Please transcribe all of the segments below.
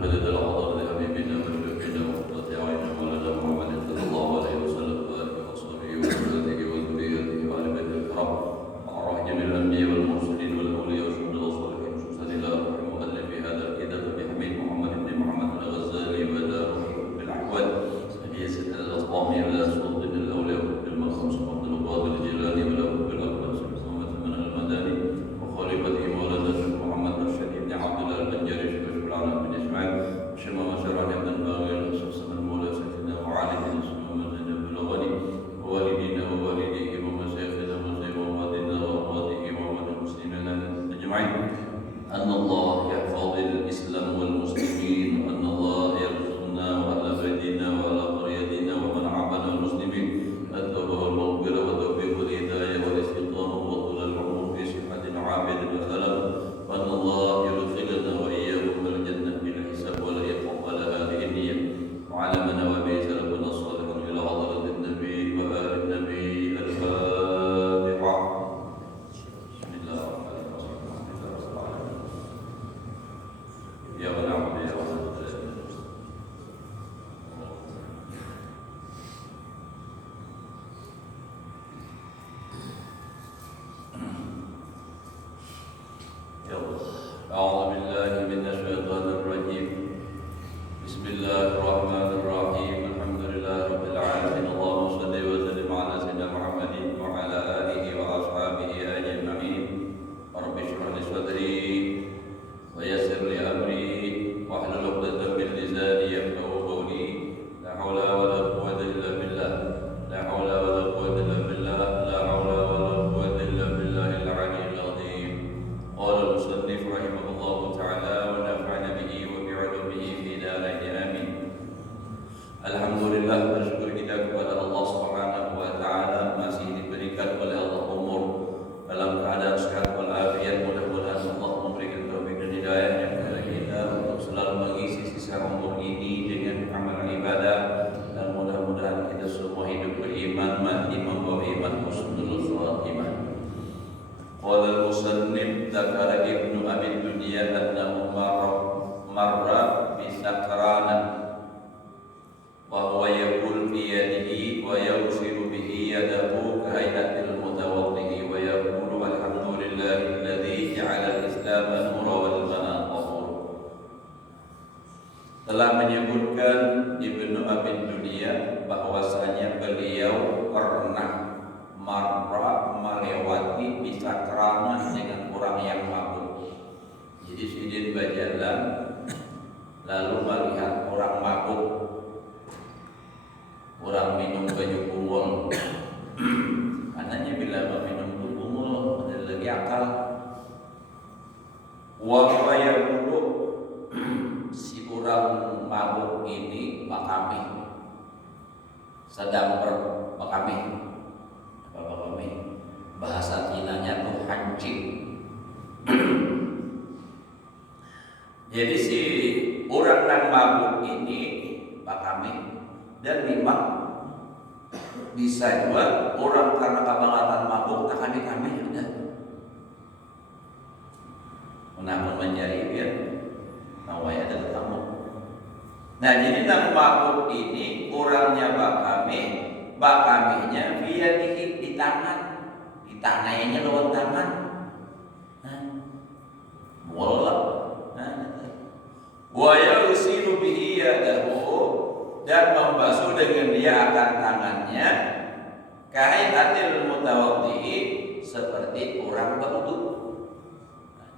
الحدث الحضر لحبيبنا وشفينا وقرة أعين مولانا محمد صلى الله عليه وسلم وآله وصحبه وذريته وذريته وآل بيته الكرام وعلى جميع الأنبياء والمرسلين والأولياء والشهداء والصالحين خصوصا إلى روح مؤلف هذا الكتاب بحميد محمد بن محمد الغزالي وداره بالأحوال سيد الأصبامي إلى سلطان الأولياء بالمقام سبحانه القادر الجيلاني وله بالأكبر محمد من المداني وخليفته مولانا الشيخ محمد الرشيد بن عبد الله البنجاري شيخ العالم بن إسماعيل شيخ مشرع بن باغي الشيخ المولى سيدنا وعلي بن محمد بن الغني ووالدينا ووالديه ومشايخنا وموالدينا وأمواته وأموات المسلمين أجمعين أن الله يحفظ الإسلام والمسلمين وأن الله يرزقنا وأهل بيتنا وأهل قريتنا ومن عبد المسلمين التوبة والمغفرة والتوفيق والهداية والاستقامة وطول العمر في صحة عافية وسلام وأن الله يدخلنا وإياكم الجنة بلا حساب ولا يقبل هذه النية وعلى من نوى به سلفنا الصالحون إلى حضرة النبي وآل النبي الفاتحة. بسم الله الرحمن الرحيم. الحمد لله رب العالمين. إياك نعبد وإياك نستعين. أعوذ بالله من الشيطان الرجيم. بسم الله الرحمن الرحيم. الحمد لله رب العالمين. اللهم صل وسلم على سيدنا محمد وعلى آله وأصحابه أجمعين. رب اشرح لي صدري ويسر لي أمري واحلل عقدة من لساني يفقهوا قولي. لا حول ولا قوة إلا بالله. لا حول ولا قوة إلا بالله. لا حول ولا قوة إلا بالله العلي العظيم. قال المصنف رحمه الله تعالى ونفعنا به وبعلومه في دارين آمين. Alhamdulillah, bersyukur kita kepada Allah Subhanahu wa taala masih diberikan oleh Allah umur dalam keadaan sehat walafiat. Mudah-mudahan Allah memberikan taufik dan hidayahnya kepada kita untuk selalu mengisi sisa umur ini dengan amal ibadah, dan mudah-mudahan kita semua hidup beriman, mati membawa iman, husnul khatimah. Qala al-musannif dzakara Ibnu Abi Dunya annahu marra bi sakrana wa huwa yaqul bi yadihi wa yusiru bihi yadahu ka hay'atil mutawaddi wa yaqulu alhamdulillahi alladhi ja'ala al-islam nura wal ma'a tahur. Telah menyebutkan Ibnu Abi Dunya bahwasanya beliau pernah marra melewati bisakrana dengan orang yang mabuk. Jadi sidin berjalan lalu melihat orang mabuk, orang minum baju kumul. Anaknya bila minum baju kumul ada lagi akal. Wa yaqulu si orang mabuk ini makami sedang bermakami. Bahasa Cinanya tuh hancing. Jadi si orang yang mabuk ini makami, dan memang bisa juga orang karena kebangetan mabuk tak kami ada menamun mencari biar nawai ada tetamu. Nah jadi nang mabuk ini orangnya bakaminya via di tangan, di tangannya lawan tangan. Bola. Wa yusiru bihi yadahu, dan membasuh dengan dia akan tangannya kahaiatil mutawaddi, seperti orang berwudu.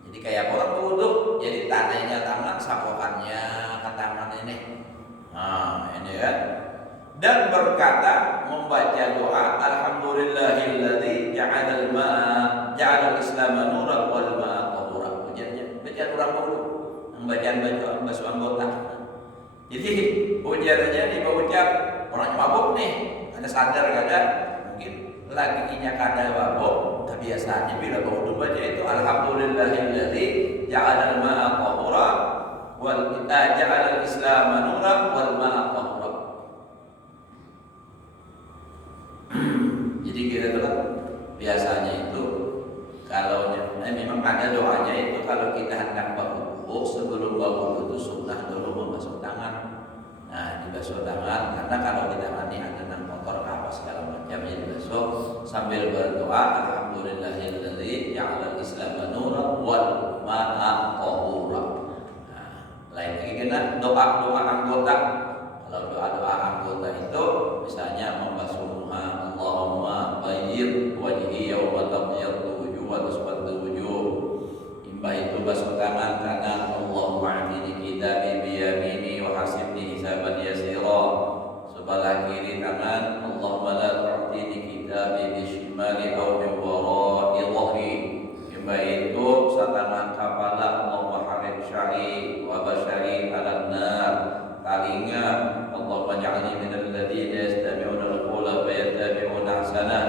Jadi kayak orang berwudu, jadi tangannya tangan, sapokannya ke tangan ini. Nah, ini kan. Dan berkata, membaca doa alhamdulillahilladzi ja'alal islam nuran wal ma'a tahura. Bacaan orang berwudu, bacaan basuh anggota. Jadi ujarannya diucap orang mabuk nih, ada sadar kadang mungkin lakinya kada mabuk, kebiasaannya bila berwudu baca itu alhamdulillahilladzi ja'alal ma'a tahura wal ja'alal islam nuran wal ma'a tahura. Jadi kita tuh biasanya itu kalau memang ada doanya itu kalau kita hendak berwudu, sebelum berwudu itu sunnah dulu membasuh tangan. Nah, dibasuh tangan karena kalau di tangan ini ada nang kotor apa segala macamnya dibasuh sambil berdoa alhamdulillahilladzi ja'ala al-islama nuran wal ma'a tahura. Nah, lain lagi kena doa-doa anggota. Kalau doa-doa anggota itu misalnya membasuh muka Allahumma bayyid wajhi yawma tabyaddu wujuh wa taswaddu wujuh. Imbah itu basuh tangan kanan Allahumma a'tini kitabi biyamini wa hasibni hisaban yasira. Sebelah kiri tangan Allahumma la tu'tini kitabi bishimali aw min wara'i dhahri. Imbah itu satangan kepala Allahumma harib syari wa basyari ala nar. Talinga Allahumma ja'alni minal ladzina yastami'una al-qawla fayattabi'una ahsanah.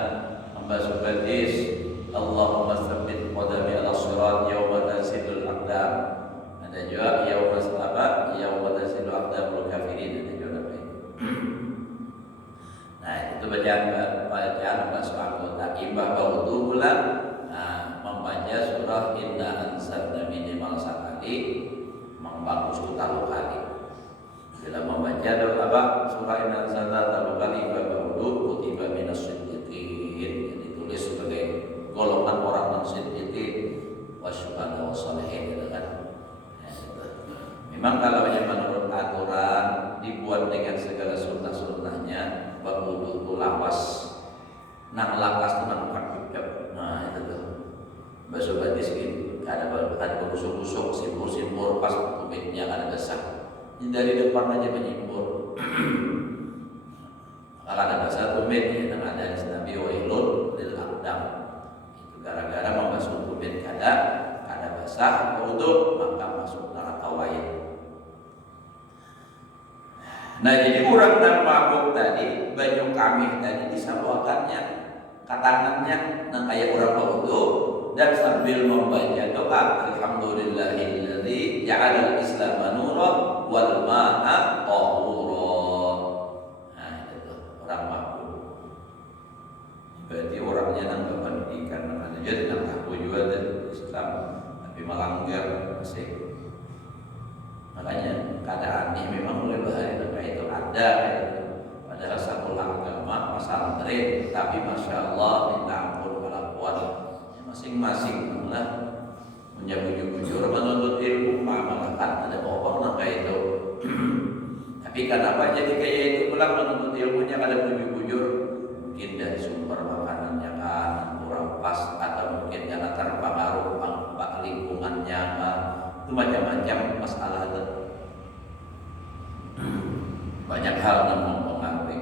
Membasuh betis Allahumma tsabbit qadami ala sirat yawma tasilul aqdam. Ada juga yauma sabat yauma tasilul aqdamul kafirin. Ada juga itu. Nah, itu bacaan membasuh anggota. Imbah wudu pula membaca surah Inna anzalna minimal sekali, membagus 10 kali. Bila membaca surah Inna anzalna 10 kali wudu kutiba minas siddiqin, ditulis sebagai golongan orang yang siddiqin wasyuhada wassalihin gitu kan. Memang kalau yang menurut aturan dibuat dengan segala sunnah-sunnahnya wudu itu lapas. Nah, lapas itu nang pakujab. Nah, itu tuh. Basuh batis gitu. Ada busuk-busuk, simpur-simpur pas tumitnya ada basah. Dari depan aja menyimpur. Kalau ada basah tumit ya ada Nabi wailun lil aqdam. Itu gara-gara membasuh tumit kada basah wudu maka masuk neraka wail. Nah, jadi orang dan mabuk tadi baju kami tadi disawakannya katangannya nah kayak orang wudu dan sambil membaca doa alhamdulillahilladzi ja'ala al-islama nuran wal ma'a tahura. Nah, itu orang mabuk. Berarti orangnya nang pendidikan nang jadi nang tahu juga dari Islam tapi melanggar masih. Makanya keadaan ini memang mulai bahaya itu ada padahal satu agama pesantren tapi masya Allah minta ampun kelakuan masing-masing lah menjujur menuntut ilmu malah kan ada bohong kayak itu. Tapi kenapa jadi kayak itu pulang menuntut ilmunya kada bujur mungkin dari sumber makanannya kan kurang pas atau mungkin karena terpengaruh lingkungannya itu macam-macam masalah itu. Banyak hal yang mempengaruhi.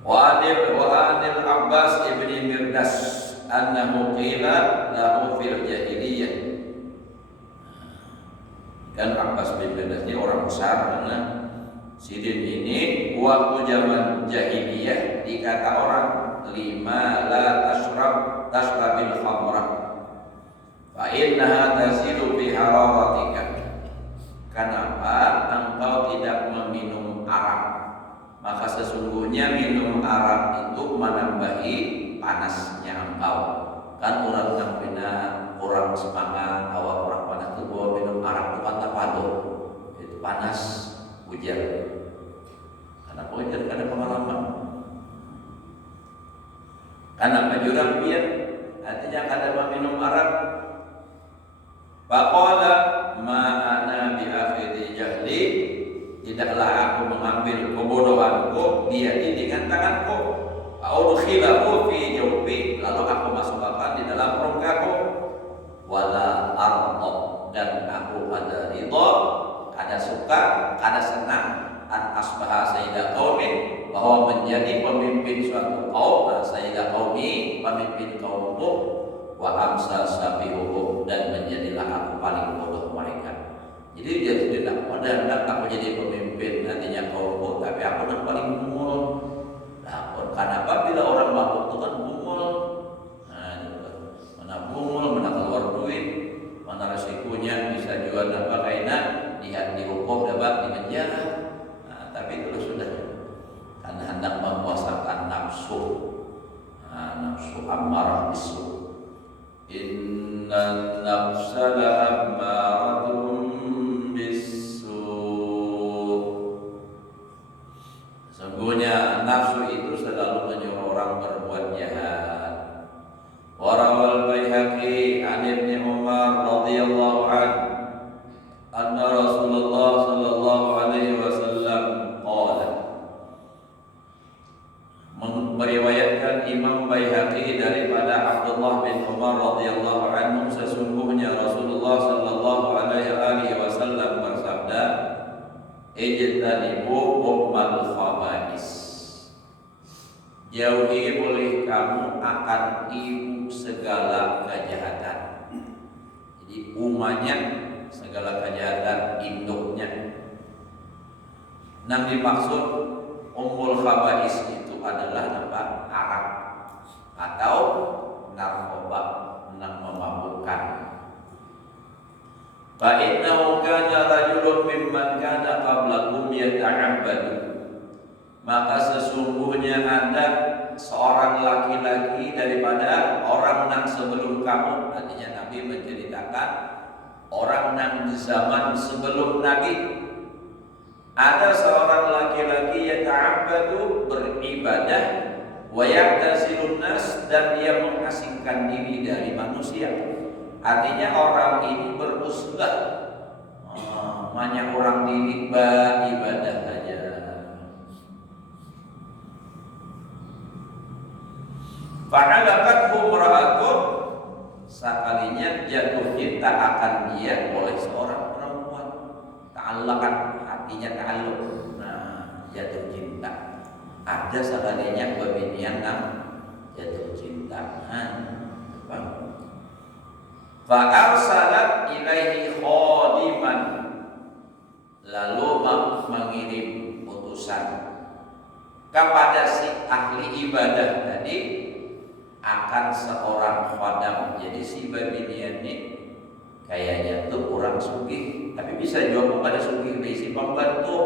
Wa anil Abbas ibni Mirdas annahu qila lahu fil jahiliyah. Kan Abbas bin Mirdas ini orang besar karena Sidin ini waktu zaman jahiliyah dikata orang lima la tashrabil khamrah fa innaha tasilu bi hararatika. Kenapa engkau tidak meminum arak? Maka sesungguhnya minum arak itu menambahi panasnya engkau. Kan orang yang bina kurang semangat, awal orang panas itu bawa minum arak itu kan tapado. Itu panas, hujan. Karena hujan ada pengalaman. Karena jurang biar artinya kada minum arak. Faqala ma'ana bi'akhidhi jahli, tidaklah aku mengambil kebodohanku biadi dengan tanganku. Audkhilahu fi jawfi, lalu aku masukkan di dalam ronggaku. Wala arda, dan aku pada ridha, kada suka, kada senang an asbaha sayyidah qaumi, bahwa menjadi pemimpin suatu kaum. Sayyidah qaumi, pemimpin kaumku. Wa amsa sabihuhum, dan menjadilah aku paling bodoh mereka. Jadi dia tidak pada hendak aku jadi pemimpin nantinya kaumku, tapi aku yang paling bungul. Nah, karena apabila orang mabuk itu kan bungul. Nah, mana bungul, mana keluar duit, mana resikonya bisa jual apa kaina, dihukum dapat di penjara. Nah, tapi itu sudah karena hendak memuasakan nafsu, nafsu ammarah bisu. Inna nafsa la'ammaratun bisu. Sesungguhnya nafsu itu selalu menyuruh orang berbuat jahat. Warawal Baihaqi an Ibnu Umar radhiyallahu anhu anna Rasulullah sallallahu alaihi wasallam qala. Meriwayatkan Imam Baihaqi daripada Abdullah bin Umar radhiyallahu anhu, sesungguhnya Rasulullah sallallahu alaihi wasallam bersabda, ijtanibu ummal khaba'is. Jauhi oleh kamu akan ibu segala kejahatan. Jadi umanya segala kejahatan, induknya. Yang dimaksud ummul khaba'is itu adalah apa? Arak atau narkoba, yang memabukkan. Fa innahu kana rajulun mimman kana qablakum yata'abbadu. Maka sesungguhnya ada seorang laki-laki daripada orang yang sebelum kamu. Artinya Nabi menceritakan orang yang di zaman sebelum Nabi. Ada seorang laki-laki yang ta'abbadu, beribadah, wa ya'tazilun nas, dan dia mengasingkan diri dari manusia. Artinya orang ini beruslah, banyak orang diri beribadah saja. Fa'alaqathu imra'atun, sekalinya jatuh cinta akan dia oleh seorang perempuan. Ta'allaqat, artinya ta'alluq. Nah, jatuh cinta. Ada sekalinya babinian yang jatuh cinta. Fa'arsalat ilaihi khadiman, lalu mengirim utusan kepada si ahli ibadah tadi akan seorang khadam. Jadi si babinian ini kayaknya tuh orang sugih, tapi bisa juga kepada sugih bisi pembantu.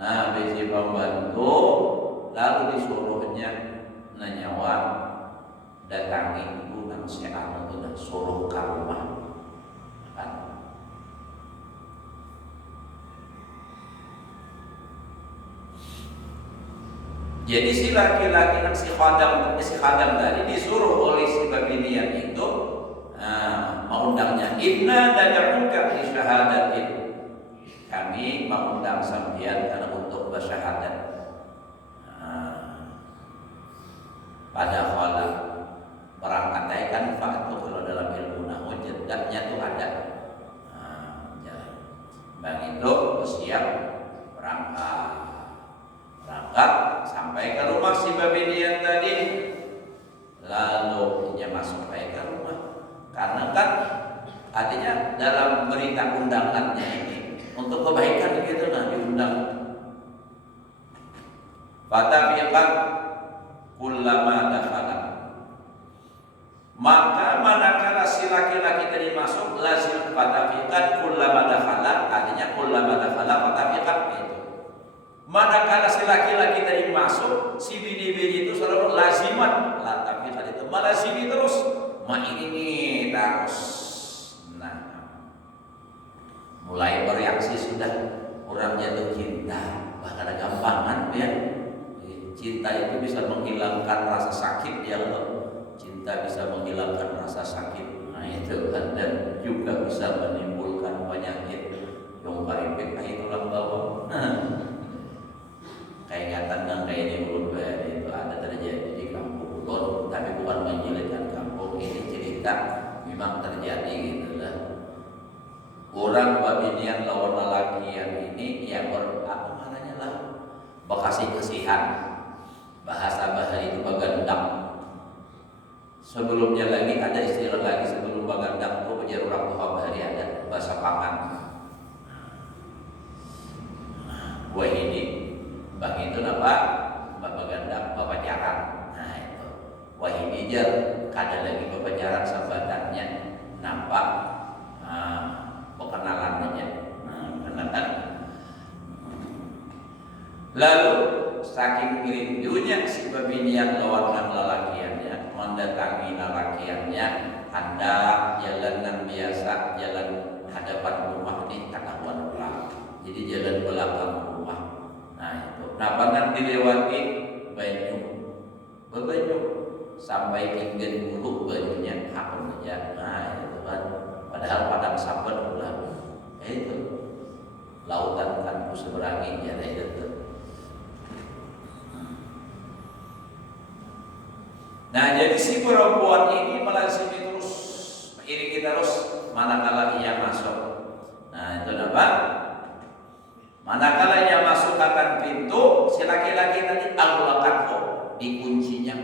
Nah, bisi pembantu lalu disuruhnya nanyawa datangi ibu nang si anu tuh suruh ke rumah. Kan? Jadi si laki-laki yang si khadam tadi disuruh oleh si babinian itu mengundangnya, inna nad'uka li syahadatin, kami mengundang sampeyan karena untuk bersyahadat. Pada kala berangkat kan faktu kalau dalam ilmu nahwu jedaknya tuh ada. Bang itu siap berangkat sampai ke rumah si babinian tadi, lalu dia masuk ke rumah. Karena kan artinya dalam berita undangannya ini untuk kebaikan gitu, nah diundang. Fatafiqat kullama dakhala, maka manakala si laki-laki tadi masuk, lazim fatafiqat kullama dakhala, artinya kullama dakhala fatafiqat itu. Manakala si laki-laki tadi masuk, si bini-bini itu selalu laziman, tapi tadi itu malazimi terus, ini terus. Nah, mulai bereaksi sudah orang jatuh cinta, bahkan ada gampangan ya. Cinta itu bisa menghilangkan rasa sakit ya Allah. Cinta bisa menghilangkan rasa sakit. Nah itu kan, dan juga bisa menimbulkan penyakit. Yang karipik itulah bawah. Kaingatan dan kayak ini ulun itu ada terjadi di kampung ulun, tapi bukan menjelekan kampung ini, cerita memang terjadi gitu lah. Orang babinian lawan lalakian ini yang apa namanya lah, bekasih kasihan, bahasa itu bagandang. Sebelumnya lagi ada istilah lagi sebelum bagandang tuh ujar orang tua bahari ada bahasa pangan. Gua ini bang itu apa? Bapak gandang, bapak jarak. Nah itu, wah ini jar, kada lagi bapak jarak sambatannya, nampak perkenalannya. Kenalan. Lalu saking rindunya si babinian lawan lelakiannya, mendatangi lelakiannya, anda jalan yang biasa, jalan hadapan rumah ketahuan pulang. Jadi jalan belakang rumah. Nah itu, nah bahkan dilewati sampai pinggan bulu bajunya hakun aja. Nah itu kan, padahal padang sampet ulah. Itu lautan kan kuseberangi ya itu. Nah jadi si perempuan ini melazimi terus, iringi terus manakala ia masuk. Nah itu apa? Manakala ia masuk akan pintu, si laki-laki tadi aghlaqathu, dikuncinya.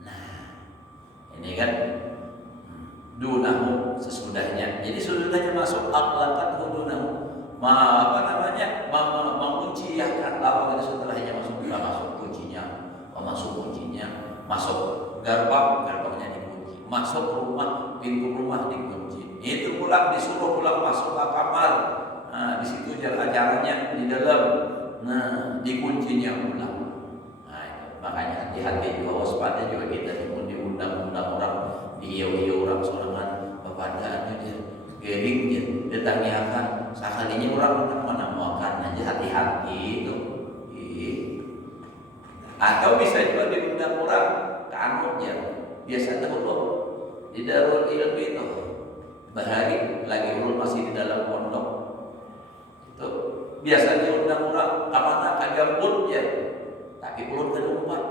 Nah ini kan dunahu, sesudahnya. Jadi sesudahnya masuk aghlaqathu dunahu, mengunci ya kan lawan itu setelahnya masuk kuncinya, masuk gerbangnya dikunci, masuk rumah, pintu rumah dikunci. Itu pulang disuruh pulang masuk ke kamar. Nah, di situ caranya di dalam. Nah, dikuncinya pulang. Nah, itu. Makanya hati-hati juga, waspada juga kita diundang-undang orang, diiau-iau orang sorangan bapadaannya dia gering dia ditanyakan sakalinya orang mana mau akan aja, hati-hati itu. Atau bisa juga diundang orang ke anaknya. Biasa dahulu di Darul Ilmi itu bahari lagi ulun masih di dalam pondok itu biasa diundang orang ke mana ke gambut ya, tapi ulun kada umpat.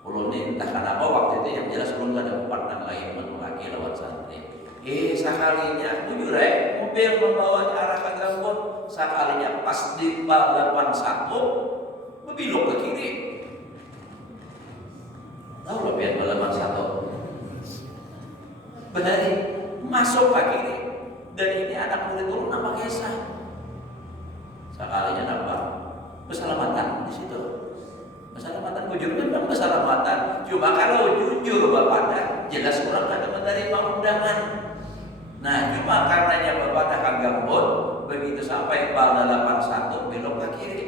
Ulun ini entah kenapa waktu itu yang jelas ulun kada umpat dan lain menulaki lewat santri. Sakalinya jujur mobil membawa arah ke gambut, sakalinya pas di balapan satu belok ke kiri. Tahu loh biar balapan satu berani masuk ke kiri, dan ini anak murid turun nama Kesa. Sekalinya nampak keselamatan di situ. Keselamatan jujur memang keselamatan. Cuma kalau jujur Bapak jelas kurang ada menerima undangan. Nah cuma karenanya Bapak akan gambut, begitu sampai balapan satu belok ke kiri.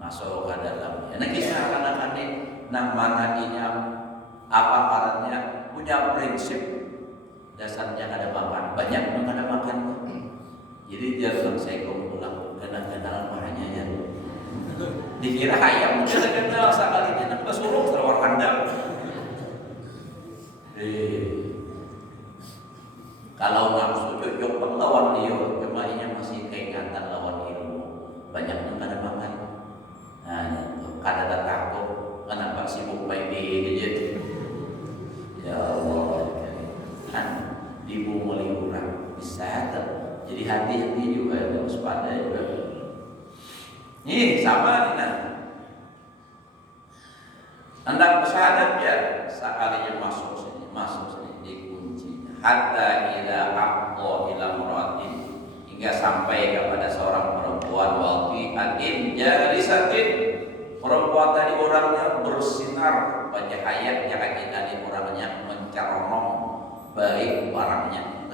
Masuk ke dalamnya. Nah kisah anak-anak ini, nah mana ini apa caranya punya prinsip dasarnya ada makan banyak, memang ada makan. Jadi dia bilang saya kau pulang kenal marahnya ya. Dikira ayam dia kenal sekalinya nak basuruh terwar handal. Kalau nafsu cocok lawan dia, kemarinnya masih keingatan lawan ilmu. Banyak yang ada makan. Nah, kada ada takut, kenapa sibuk main di gadget? Ya Allah, kan dibumuli orang bisa jadi hati-hati juga, harus waspada juga. Nih sama nih nah, hendak bersahadat ya, sekalinya masuk sini dikuncinya. Hatta ila aqqa ila muratin, hingga sampai kepada seorang perempuan waqi'atin jalisatin. Perempuan tadi orangnya bersinar bercahaya, kita ini orangnya mencerong baik barangnya.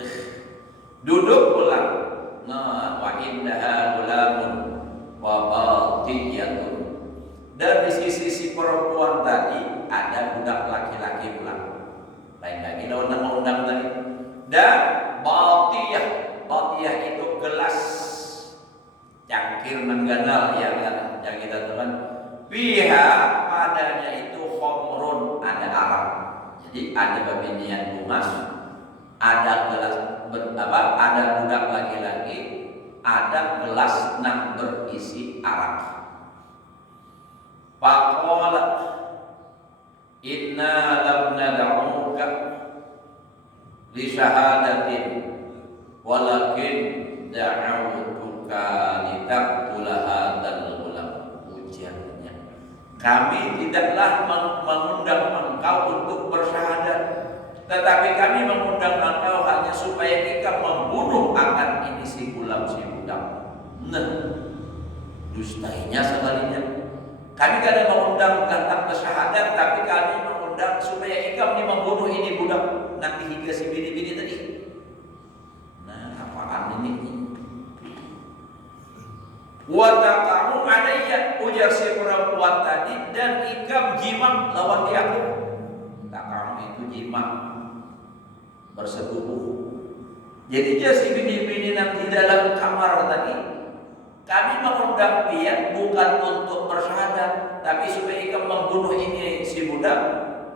Duduk pula. Nah, wa indaha gulamun wa batiyatun. Dan di sisi perempuan tadi ada budak laki-laki pula. Lain lagi lawan nama undang tadi. Dan batiyah itu gelas cangkir menggandal ya kan, yang kita teman. Biha padanya itu khomrun, ada arak. Jadi ada babinian bungas, ada gelas ada budak laki-laki, ada gelas nak berisi arak. Faqala inna lam nad'uka li syahadatin walakin da'awtuka li taqtula hadzal ghulam. Ujarnya, kami tidaklah mengundang engkau untuk bersyahadat, tetapi kami mengundang engkau hanya supaya kita membunuh akan ini si gulam, si budak. Nah, dustainya sekalinya. Kami kadang mengundang tentang bersyahadat, tapi kami mengundang supaya ikam ini membunuh ini budak nanti hingga si bini-bini tadi. Nah, apaan ini? Wa taqamu alayya, ujar si perempuan tadi, dan ikam jima lawan dia aku. Taqamu itu jima, bersetubuh. Jadi dia si bini-bini nanti dalam kamar tadi Kami mengundang pian bukan untuk bersyahadat, tapi supaya ikam membunuh ini si budak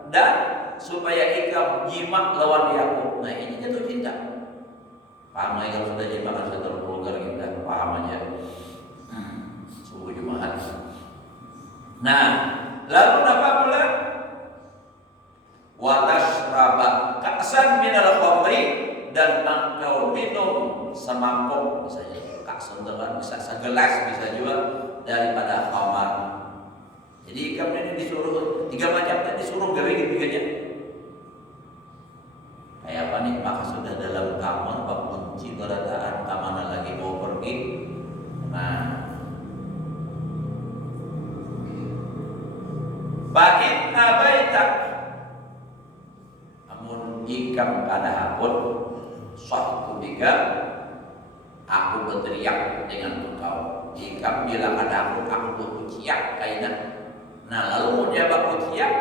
dan supaya ikam jima lawan dia. Nah ini jatuh cinta. Paham lagi kalau sudah jima kan sudah tervulgar kita paham aja. Subuh Jumat. Nah lalu apa pula? Watashraba ka'san minal khamri, dan engkau minum semangkuk misalnya. Sebentar bisa segelas bisa juga daripada khamar. Jadi kamu ini disuruh 3 macam tadi disuruh gawe gitu aja. Kayak apa nih? Maka sudah dalam kamar bab kunci keadaan kemana lagi mau pergi. Nah, ba'in abaitak, namun ikam kada hapun suatu tiga. Aku berteriak dengan engkau. Ikam bilang ada aku berkuciak kainan. Nah lalu mau dia berkuciak,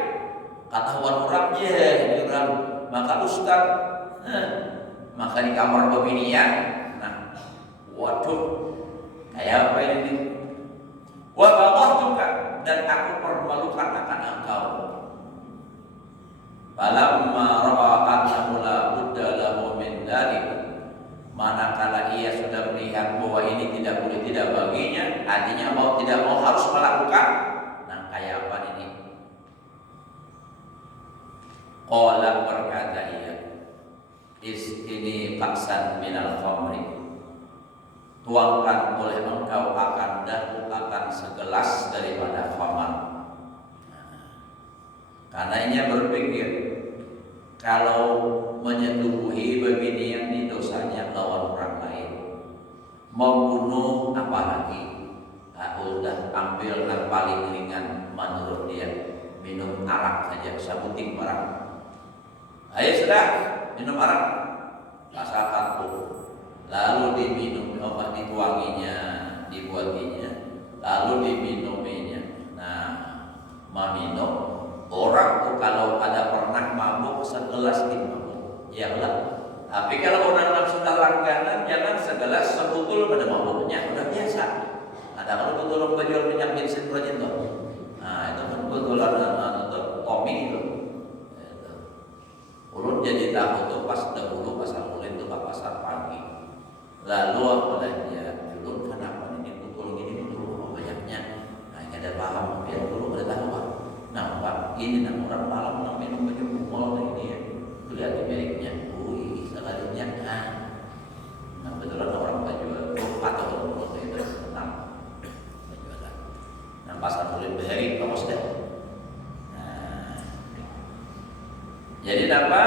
kata orang ini orang, maka ustaz, maka di kamar pembinian. Nah, waduh, kayak apa ini? Wabah juga, dan aku permalukan akan engkau. Falamma ra'at la budda lahu min dzalik, manakala ia sudah melihat bahwa ini tidak boleh tidak baginya, artinya mau tidak mau harus melakukan. Nah kayak apa ini? Qala, berkata ia, ini paksan minal khamri, tuangkan oleh engkau akan dahu akan segelas daripada khamar. Karena ia berpikir kalau menyetubuhi beginian di dosanya lawan orang lain, membunuh apalagi, udah ambil yang paling ringan menurut dia, minum arak saja sabuting barang. Ayo sudah minum arak, rasakan lalu diminum, obat dituanginya, dibuatinya, lalu diminuminya. Nah, meminum orang tuh kalau ada pernah mabuk segelas dimabuk, ya lah. Tapi kalau orang sudah langganan, jangan segelas sebutul pada mabuknya, udah biasa. Ada kalau betul menjual minyak bensin rajin tuh. Nah itu kan betulan atau Tommy itu. Ulun jadi tahu tuh pas dahulu pasar ulin tuh ke pasar pagi. Lalu apa belanja? Ulun kenapa ini betul gini betul banyaknya? Nah ini ada paham biar dulu ada tahu pak. Nah pak ini nang orang malam nang minum baju mall ini ya. Lihat di miliknya. Wih sekalinya. Nah betulan orang baju atau ulun itu tenang. Nah pasar ulin beheri kamu sudah. Jadi apa?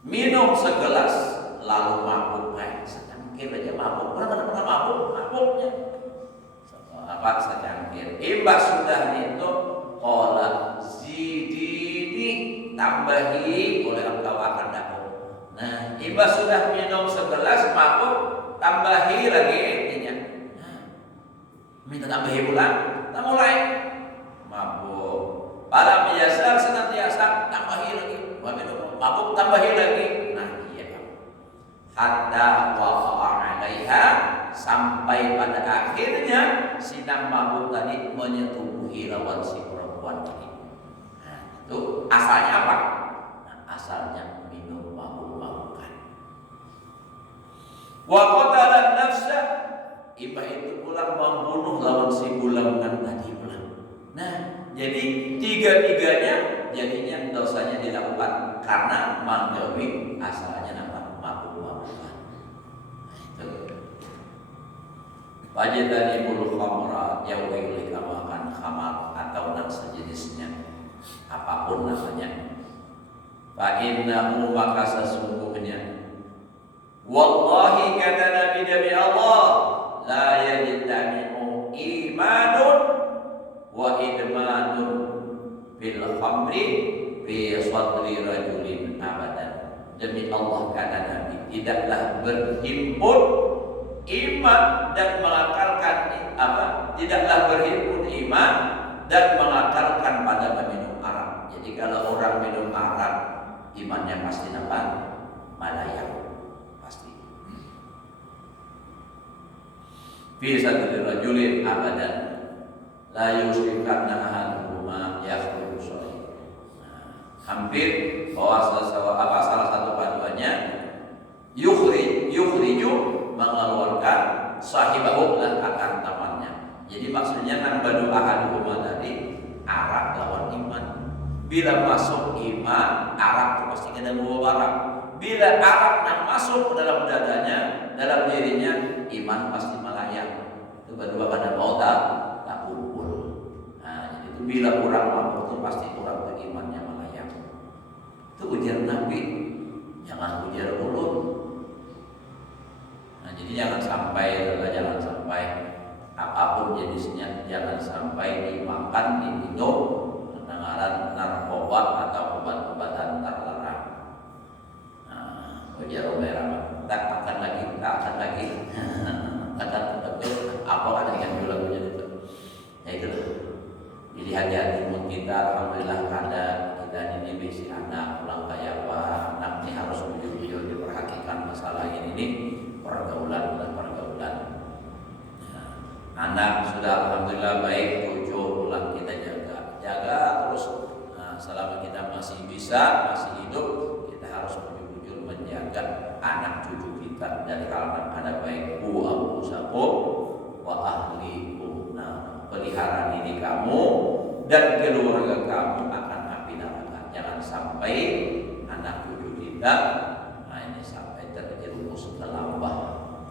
Minum segelas lalu mabuk, secangkir aja mabuk. Pernah mabuk? Mabuknya apa secangkir? Imbas sudah itu olah zidini, tambahi oleh engkau akan dapat. Nah, imbas sudah minum segelas mabuk, tambahi lagi intinya. Minta tambahi ulang, tak mulai mabuk. Para biasa senantiasa tambahi lagi, mabuk tambahi lagi. Nah iya, hatta waqa'a 'alaiha, sampai pada akhirnya sidang mabuk tadi menyetubuhi lawan si perempuan tadi. Nah itu asalnya apa? Nah, asalnya minum mabuk-mabukan. Wa qatala nafsa, iba itu pula membunuh lawan si bulangan tadi pula. Nah jadi tiga-tiganya jadinya dosanya dilakukan karena menggawi asalnya nama mabuk-mabukan. Nah itu. Wajadani bulu khamra, jauhi kamu akan khamar atau dan sejenisnya apapun namanya. Fa innahu, maka sesungguhnya, wallahi kata Nabi demi Allah, la yajtami'u imanun wa idmanun bil khamri fi sadri rajulin abadan. Demi Allah kata Nabi, tidaklah berhimpun iman dan mengakalkan tidaklah berhimpun iman dan mengakalkan pada meminum arak. Jadi kalau orang minum arak, imannya pasti nampak malayang, pasti. fi sadri rajulin abadan la yusrikanna ahaduhuma yakhruju sahih. Hampir bahwa salah satu paduannya yukhriju mengeluarkan sahibahu akan temannya. Jadi maksudnya nang badu ahaduhuma tadi arak lawan iman. Bila masuk iman, arak itu pasti ada dua barang. Bila arak nang masuk ke dalam dadanya, dalam dirinya, iman pasti melayang. Itu berdua pada mau tak kumpul. Nah, jadi itu bila kurang mampu itu pasti kurang itu imannya melayang. Itu ujar Nabi, jangan ujar mulut. Nah, jadi jangan sampai apapun jenisnya, jangan sampai dimakan, diminum, penanganan narkoba atau obat-obatan terlarang. Nah, ujar merah, tak akan lagi, apa kan yang dulu itu? Ya itu. Jadi hati-hati pun kita, alhamdulillah ada kita ini bisi anak, pulang kayak apa, anak ini harus jujur diperhatikan masalah ini pergaulan. Anak sudah alhamdulillah baik, 7 bulan kita jaga terus. Nah, selama kita masih hidup, kita harus jujur menjaga anak cucu kita dari hal ada baik anfusakum wa ahlikum. Nah, pelihara diri kamu dan keluarga kamu akan api neraka. Jangan sampai anak cucu kita ini sampai terjerumus ke lambah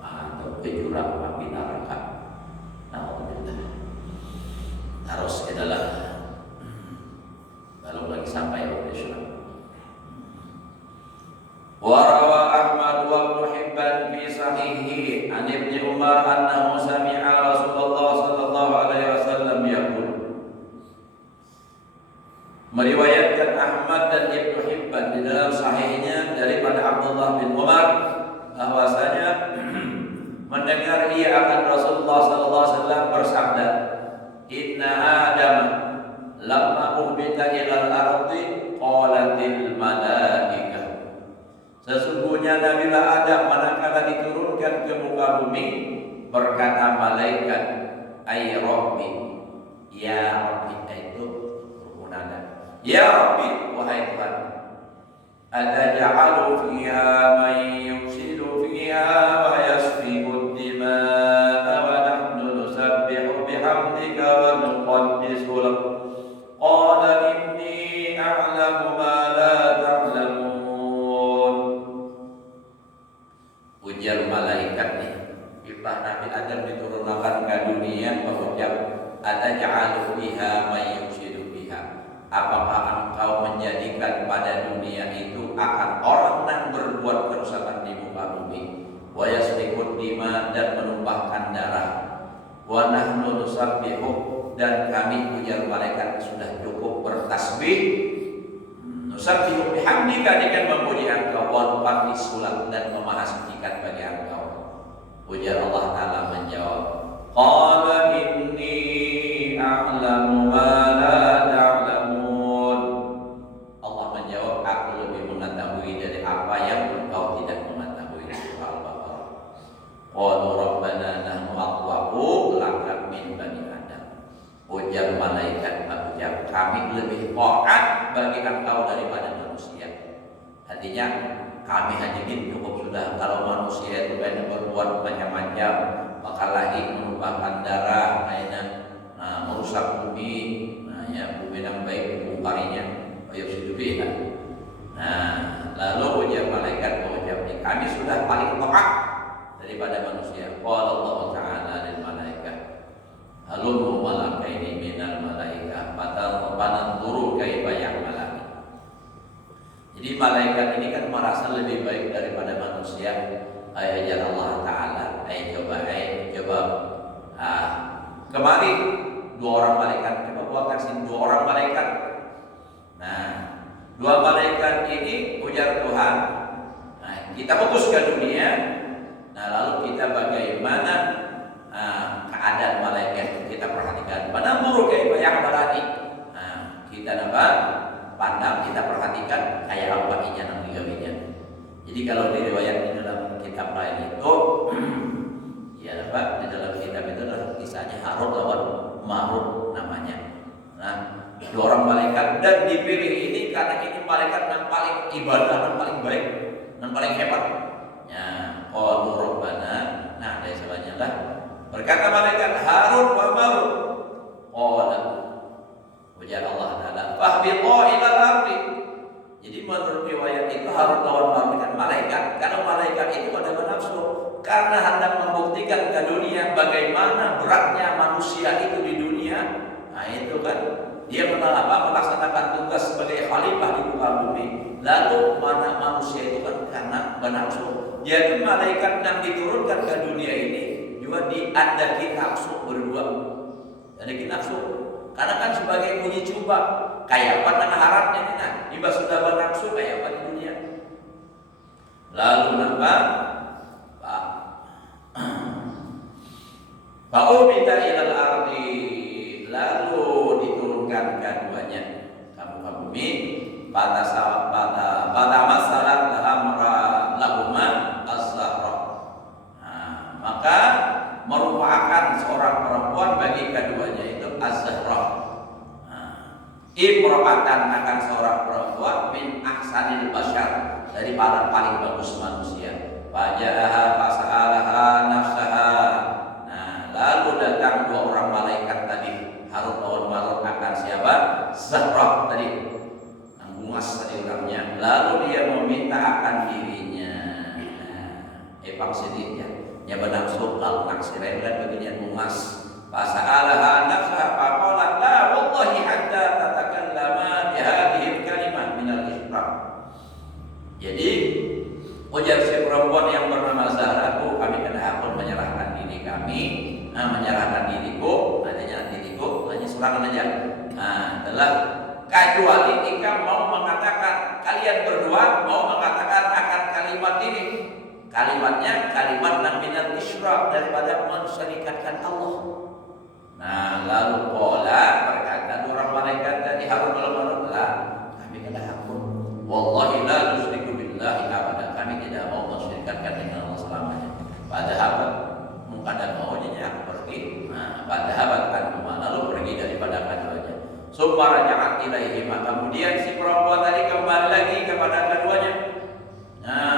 atau ke jurang api neraka. Harus adalah kalau lagi sampai operasional. Warawa Ahmad wa Ibnu Hibban fi sahihi an Ibnu Umar annahu sami'a Rasulullah sallallahu alaihi wasallam yaqul. Meriwayatkan Ahmad dan Ibnu Hibban di dalam sahihnya daripada Abdullah bin Umar bahwasanya mendengar ia akan Rasulullah sallallahu alaihi wasallam bersabda, Inna Adam lamma uhbita ilal ardi qalatil malaikah. Sesungguhnya Nabilah Adam manakala diturunkan ke muka bumi berkata malaikat ay Rabbi, ya Rabbi, itu rukunana, ya Rabbi, wahai Tuhan, ataj'alu fiha man yufsidu fiha wa yasfiku dima'a wa nahnu nusabbihu bihamdika wa nuqaddisu lak. Qala inni a'lamu ma la ta'lamun. Ujar malaikat nih, bila Nabi Adam diturunkan ke dunia berucap, ataj'alu fiha man yufsidu fiha. Apakah engkau menjadikan pada dunia itu akan orang yang berbuat kerusakan di muka bumi, wa yasfiku dima, dan menumpahkan darah, wa nahnu nusabbihu, dan kami ujar malaikat sudah cukup bertasbih, nusabbihu bihamdika, dengan memuji engkau, wa nuqaddisu lak, dan memahasucikan bagi engkau. Ujar Allah Ta'ala menjawab, qala inni a'lamu ma la ta'lamun. Allah menjawab, aku lebih mengetahui dari apa yang engkau tidak mengetahui. Surah Al-Baqarah. Qalu rabbana nahnu aqwa'u laka min bani Adam. Ujar malaikat, ujar kami lebih taat bagi engkau daripada manusia. Artinya kami hanya ini cukup sudah. Kalau manusia itu banyak berbuat macam-macam, maka lagi menumpahkan darah, merusak bumi, bumi yang baik mengungkarinya, ayat. Lalu ujar malaikat mengucap, kami sudah paling taat daripada manusia. Qala Allah Ta'ala lil malaikat, halummu malakaini minal malaikah fananzuru kaifa ya'malun. Jadi malaikat ini kan merasa lebih baik daripada manusia. Ajar Allah Ta'ala, coba kemari 2 orang malaikat, coba buatkan sini 2 orang malaikat. Nah, 2 malaikat ini ujar Tuhan, kita fokus ke dunia. Nah, lalu kita bagaimana keadaan malaikat kita perhatikan. Pada buruk kayak yang berani. Kita dapat pandang, kita perhatikan kayak apa inya nang digawenya. Jadi kalau diriwayat di dalam kitab lain itu Ya Pak, di dalam kitab itu adalah kisahnya Harut lawan Marut namanya. Nah, dua orang malaikat dan dipilih ini karena ini malaikat yang paling ibadah, yang paling baik, yang paling hebat. Ya, qalu rabbana. Nah, dari sebabnya lah berkata malaikat Harut wa Marut. Qala ujar Allah Ta'ala fahbiqu ilal ardi. Jadi menurut riwayat itu Harut lawan Marut kan malaikat. Kalau malaikat itu ada nafsu karena hendak membuktikan ke dunia bagaimana beratnya manusia itu di dunia. Nah itu kan dia melaksanakan tugas sebagai khalifah di muka bumi. Lalu mana manusia itu kan karena bernafsu. Jadi malaikat yang diturunkan ke dunia ini juga diandaki nafsu berdua. Andaki nafsu. Karena kan sebagai uji coba kayak apa dengan harapnya ini. Nah, jika sudah bernafsu kayak apa di dunia. Lalu nampak Fa'ubita ilal ardi, lalu diturunkan keduanya kamu ke bumi. Pada masalah lahuma az-zahra. Nah, maka merupakan seorang perempuan bagi keduanya itu az-zahra. Imro'atan akan seorang perempuan min ahsanil bashar, daripada paling bagus manusia. Faja'aha fasa'alaha nafsaha. Lalu datang dua orang malaikat tadi, Harut lawan Marut akan siapa? Zahra tadi, bungas tadi orangnya. Lalu dia meminta akan dirinya. Epang sedihnya, ya bernafsu lalu naksirin dan bagian bungas. Fasa'alaha nafsaha faqalat la wallahi hatta tatakallama bihadhihi kalimah minal isyraq. Jadi ujar si perempuan yang bernama Zahra, kami akan menyerahkan diri kami. Menyerahkan diriku, adanya diriku, hanya serangan aja. Adalah kecuali jika mau mengatakan, kalian berdua mau mengatakan akan kalimat ini. Kalimatnya kalimat minal isyraq, daripada mensyarikatkan Allah. Nah, lalu qala berkata orang malaikat tadi Harut wal Marut, kami kena hakun. Wallahi la nusyriku billahi abada. Kami tidak mau mensyarikatkan dengan Allah selamanya. Padahal kadang maunya pergi, padahal kan lalu pergi daripada keduanya. Summa raja'at ilaihi, kemudian si perempuan tadi kembali lagi kepada keduanya.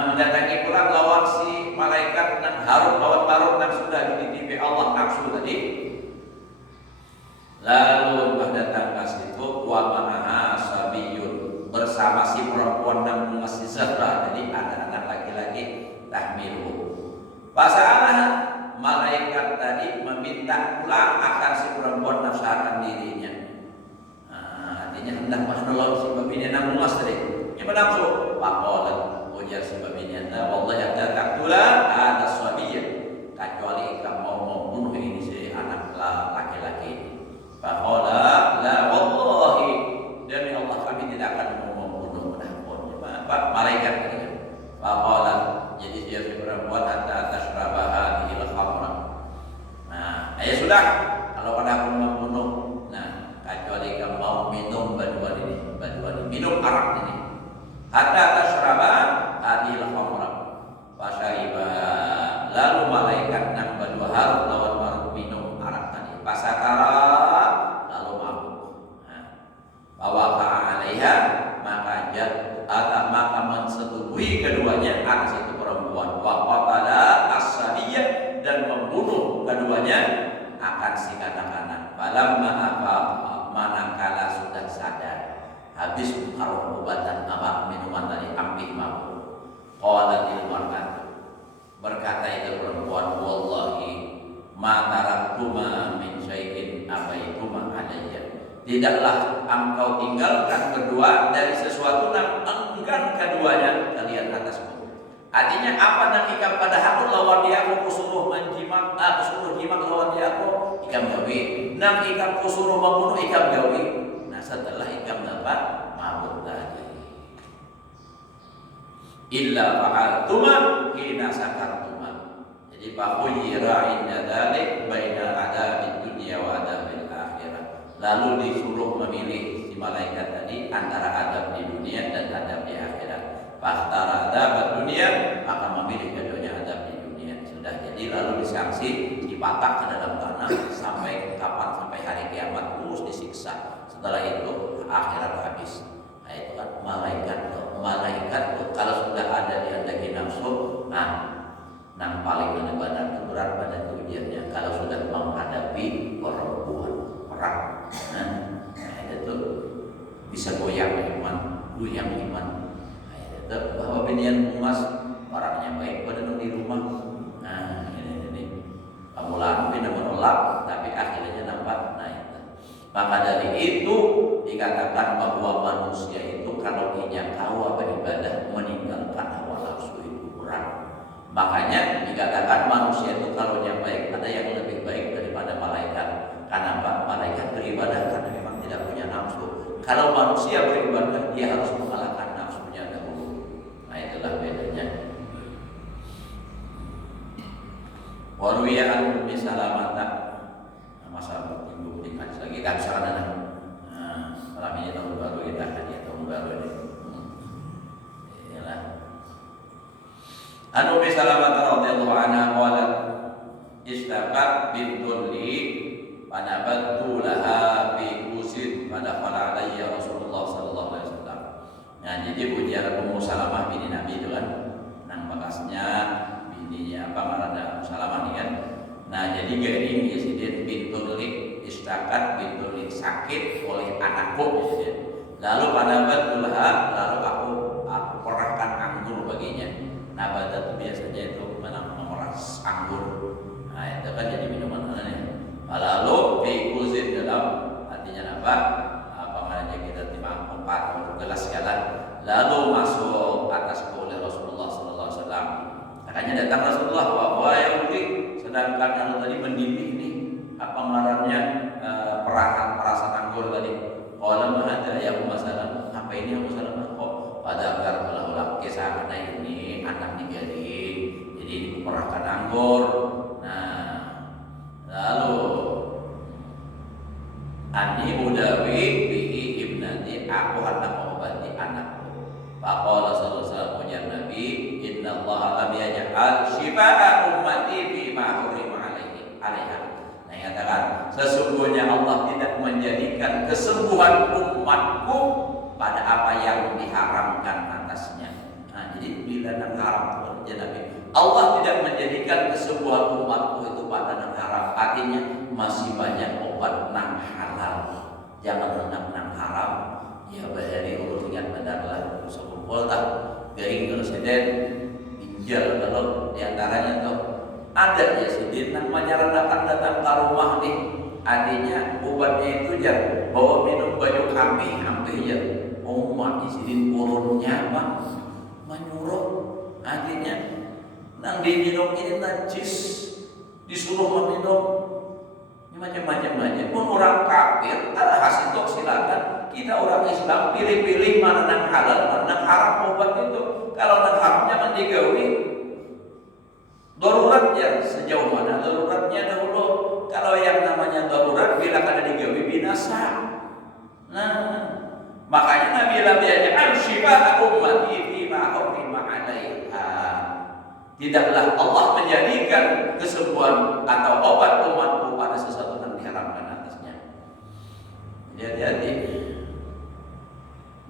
Mendatangi pulang lawan si malaikat dan Harut lawan Marut yang sudah dititipi Allah nafsu tadi. Lalu datang ke situ wa ma'aha sabiyun, bersama si perempuan dan masih Zahra, jadi anak-anak laki-laki tahmilu. Pasal malaikat tadi meminta pulang akan si perempuan nafsakan dirinya. Artinya hendak menolong si babinya namun mas tadi. Ini menafsu. Pakolan ujar si babinya, wallahi hatta taqtula ada suaminya, kecuali kamu mau membunuh ini si anak laki-laki. Pakola la wallahi, demi Allah kami tidak akan mau membunuh Pak malaikat tadi. Pakola, jadi dia si perempuan hatta tasrabaha dihil khamra. Ya sudah, kalau pada aku membunuh, kecuali kamu mau minum baduan ini, minum arak ini. Hatta tasraba hadhil khamra. Fasyariba, lalu malaikat nang badua Harut lawan Marut minum arak tadi. Pasakara, lalu mabuk. Bawa alaiha, maka mensetubuhi keduanya atas itu perempuan. Wa qatala as-sabiyya, dan membunuh keduanya akan si kanak-kanak. Falamma manakala sudah sadar, habis harum obatan minuman tadi ambil mabuk. Qalatil mar'atu, berkata itu perempuan, wallahi ma taraktuma min syai'in abaituma alayya. Tidaklah engkau tinggalkan berdua dari sesuatu yang enggan keduanya kalian atasku. Artinya apa yang ikam pada hakul lawan dia aku kusuruh menjimak, kusuruh jimak lawan dia aku ikam gawi. Nang ikam kusuruh membunuh ikam gawi. Nah setelah ikam dapat mabuk tadi. Illa fa'altuma hina sakartuma. Jadi fa'uyira inda dzalik baina adabid dunya wa adabil akhirah. Lalu disuruh memilih si malaikat tadi antara adab di dunia dan adab di akhirat. Fahtara adab dunia, maka memilih keduanya adab di dunia. Sudah jadi lalu disanksi dipatak ke dalam tanah sampai kapan? Sampai hari kiamat terus disiksa. Setelah itu akhirat habis. Nah itu kan malaikat tuh kalau sudah ada di andagi nafsu, nang paling benar itu berat pada itu ujiannya kalau sudah menghadapi perempuan perang. Nah itu bisa goyang iman. Nah itu bahwa pilihan emas orangnya baik pada di rumah. Nah ini kamu lakuin menolak tapi akhirnya nampak. Nah itu. Maka dari itu dikatakan bahwa manusia itu kalau ingin tahu apa ibadah meninggalkan hawa nafsu itu berat. Makanya dikatakan manusia itu kalau yang baik ada yang lebih baik daripada malaikat. Kenapa? Malaikat beribadah karena memang tidak punya nafsu. Kalau manusia beribadah dia harus mengalahkan nafsunya dahulu. Nah itulah bedanya. Waruya Ummi Salamah, masalah minggu ini lagi tak sana. Malam ini tahun baru kita hadiah tahun baru ini. Iyalah. An Ummi Salamah radhiyallahu anha qalat istaqat bintun li fanabattu laha bi kusin fadakhala alayya Rasulullah sallallahu alaihi wasallam. Nah, jadi ujian Ummu Salamah binti Nabi itu kan nang bekasnya bininya apa marada Ummu Salamah nih kan. Nah, jadi gading Yazid bintun li istaqat bintun li sakit oleh anakku Yazid. Lalu fanabattu laha lalu aku perahkan anggur baginya. Nabat itu biasanya itu memeras anggur. Nah itu kan jadi minuman aneh. Lalu bikuzin dalam artinya apa? Namanya kita timang 4 gelas jalan. Lalu masuk atas oleh Rasulullah Sallallahu Alaihi Wasallam. Makanya datang Rasulullah bahwa yang sedangkan yang tadi mendidih nih apa ngarannya perasan anggur tadi. Kalau ada ya Ummu Salamah, apa ini Ummu Salamah? Kok pada agar ulang kisah karena ini anak digading, jadi diperahkan anggur. Nah, lalu ani udawi bihi ibnati, aku hendak mengobati anakku. Faqala sallallahu alaihi wasallam Nabi, inna Allah lam yaj'al shifaa ummati fi ma hurima alaiha. Nah, katakan sesungguhnya Allah tidak menjadikan kesembuhan umatku pada apa yang diharamkan atasnya. Nah, jadi bila nang haram itu Nabi, Allah tidak menjadikan kesembuhan umatku itu pada nang haram. Artinya masih banyak obat nang halal. Jangan nang haram. Ya bahari urus ingat benar sekumpul tak garing presiden ginjal kalau diantaranya tuh ada ya sidin nang menyarankan datang ke rumah nih. Artinya obatnya itu jangan bawa minum baju hampir ya. Umat isidin urunnya apa? Menyuruh. Artinya nang diminum ini najis, disuruh meminum. Ini macam-macam aja. Pun orang kafir, ada hasil tok silakan. Kita orang Islam pilih-pilih mana nang halal, mana nang haram obat itu. Kalau nang haram jangan digawi. Daruratnya sejauh mana daruratnya dahulu. Kalau yang namanya darurat bila kada digawi binasa. Nah, makanya Nabi Nabi yaj'al shifaa ummati fi ma hurima 'alaiha. Tidaklah Allah menjadikan kesembuhan atau obat umatku pada sesuatu yang diharamkan atasnya. Jadi hati-hati.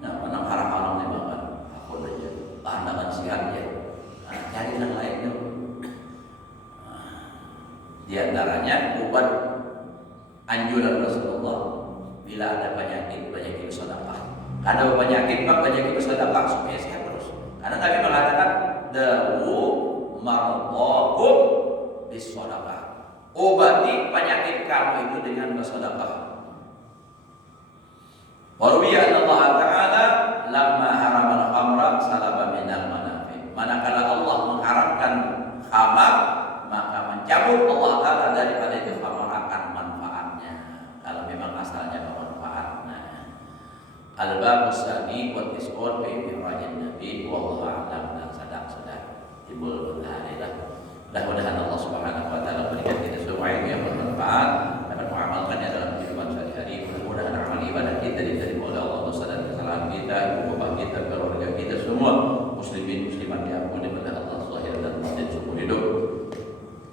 Nah, mana haram-haram ni makan. Aku aja. Pandangan sihat ya. Cari yang lain tu. Di antaranya obat anjuran Rasulullah bila ada penyakit bersedekah. Ada penyakit bersedekah supaya sehat terus. Karena Nabi mengatakan dawu mardhakum bisedekah. Obati penyakit kamu itu dengan bersedekah. Waruya Allah Ta'ala lamma haramal khamra salaba minal manafi. Manakala Allah mengharamkan khamar, maka mencabut Allah Ta'ala daripada itu khamar akan manfaatnya. Kalau memang asalnya bermanfaat. Nah, al-babus tsani wa tis'un fi mirajin nabi wallahu a'lam. Dan sedang timbul berharilah. Mudah-mudahan Allah Subhanahu wa taala berikan kita semua ilmu yang bermanfaat dapat mengamalkannya dalam kehidupan sehari-hari. Mudah-mudahan amal ibadah kita diterima oleh Allah, dosa dan kesalahan kita, ibu bapak kita, keluarga kita semua, muslimin muslimat diampuni oleh Allah zahir dan batin seumur hidup.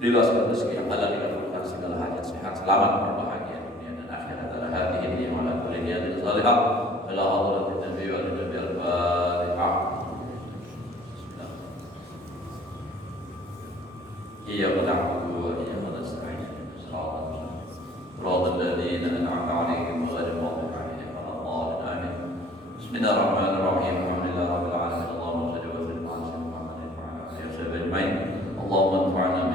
Diluaskan rezeki yang halal dikabulkan selamat berbahagia dunia dan akhirat. Ala hadhihi wa ala kulli niyatin salihah. Ila hadratin nabi wa ala nabi al-fatihah. Iyyaka na'budu wa iyyaka nasta'in. Shiratal ladzina an'amta 'alaihim ghairil maghdubi 'alaihim waladdallin. Amin. Bismillahirrahmanirrahim. Alhamdulillahirabbil alamin. Allahumma shalli wa sallim ala sayyidina Muhammadin wa ala alihi wa sahbihi ajma'in. Allahumma anfa'na